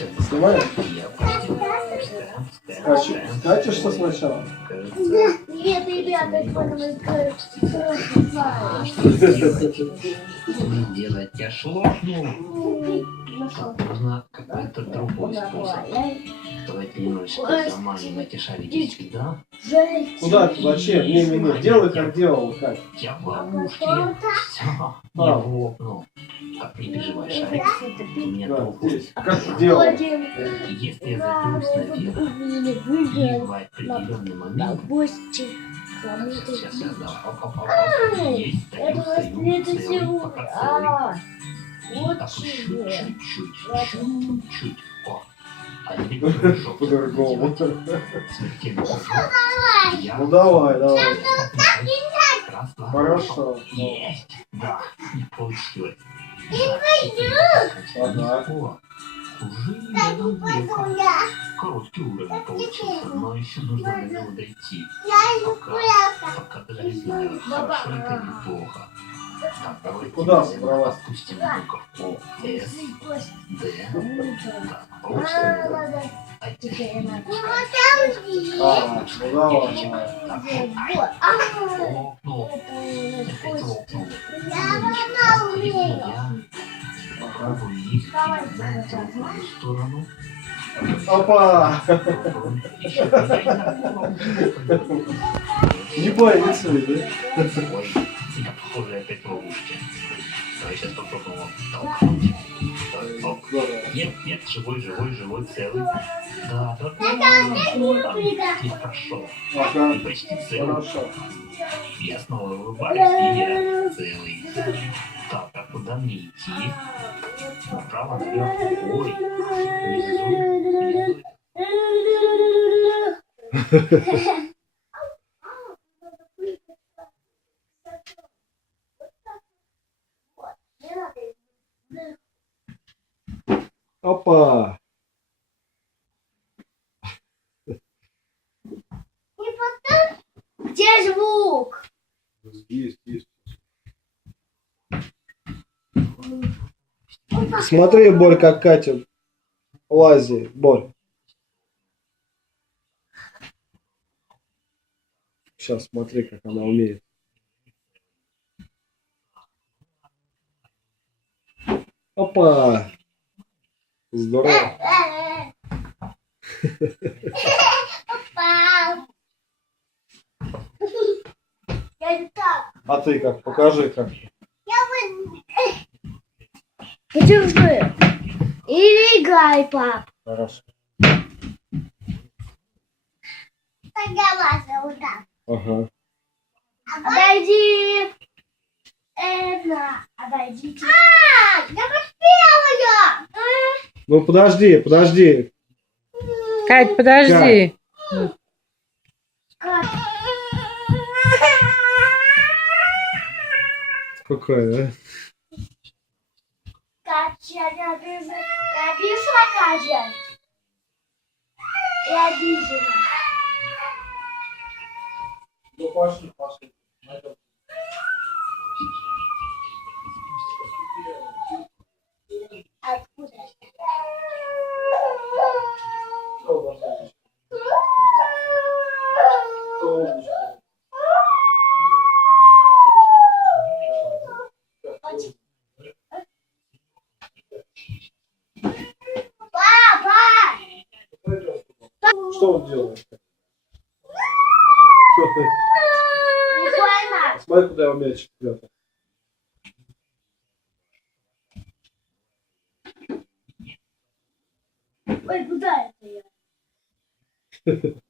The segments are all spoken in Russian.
Сейчас Снимаем? я пустил. Скачешь, скачешься сначала? Нет, ребята, А что делать? Тебя шлопнул. Нужно какой-то другой способ. Давайте немножечко заманим эти шарики сюда. Куда ты? Зачем? Не, не, не. Делай, как делал, как. Я в ловушке. Все, я лопнул. Так, не переживай, шарик. У меня Да, здесь. Как ты делал? Если я затянусь наверх, и в определенный момент чуть-чуть. По-другому. Ну давай, давай. Хорошо. Есть. Да, не получилось. Ага. Уже рядом века. Короткий уровень получился, но еще нужно до него дойти. Пока, пока даже не знаю, хорошо это или плохо. Так, давайте Куда медленно собралась? опустим буковку С, Д. Так, получится. А теперь А, ну давай, давай. Так, оп, лопнул. На другую сторону. Опа! Не боится да? Я похоже опять в ловушке. Давай сейчас попробуем его толкнуть. Нет, нет, живой, живой, живой, целый. Да, да, да. Я прошел. И почти целый. Я снова улыбаюсь, и я целый. Так, а куда мне идти? Направо, наверх. Ой, внизу, внизу. Опа! Где звук? Есть, есть. Смотри, Борь, как Катя лазит. Борь. Сейчас смотри, как она умеет. Опа! Здорово. А ты как? Покажи как. Подержи. Или играй, пап. Хорошо. Ага. Обойди. Это. Обойдите. А, я поспела Ну подожди, подожди. Кать, подожди. Какая, а? Катя, я обижена. Я обижена, Катя. Я обижена. Ну пошли, пошли. Что он делает? Что ты? Смотри, куда его мячик прятал. Ой, куда это я?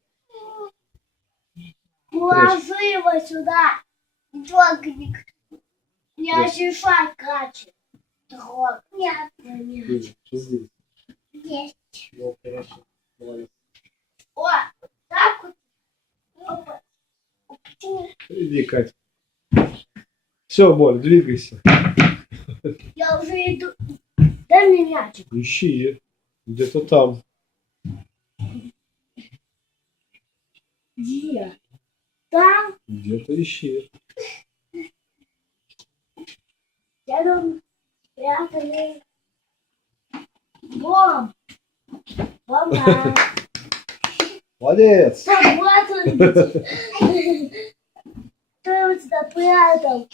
Положи его сюда. Трогай. Не ощущай, Катя. Трогай. Нет, нет. Здесь? Есть. Ну, хорошо. Молодец. О, так вот. Опа. Иди, Катя. Все, Борь, двигайся. Я уже иду. Дай мне мячик. Ищи. Где-то там. Где? Там. Где-то ищи. Я думаю, спрятали. Вон. Мама. Молодец. Собака. Кто у тебя прятал?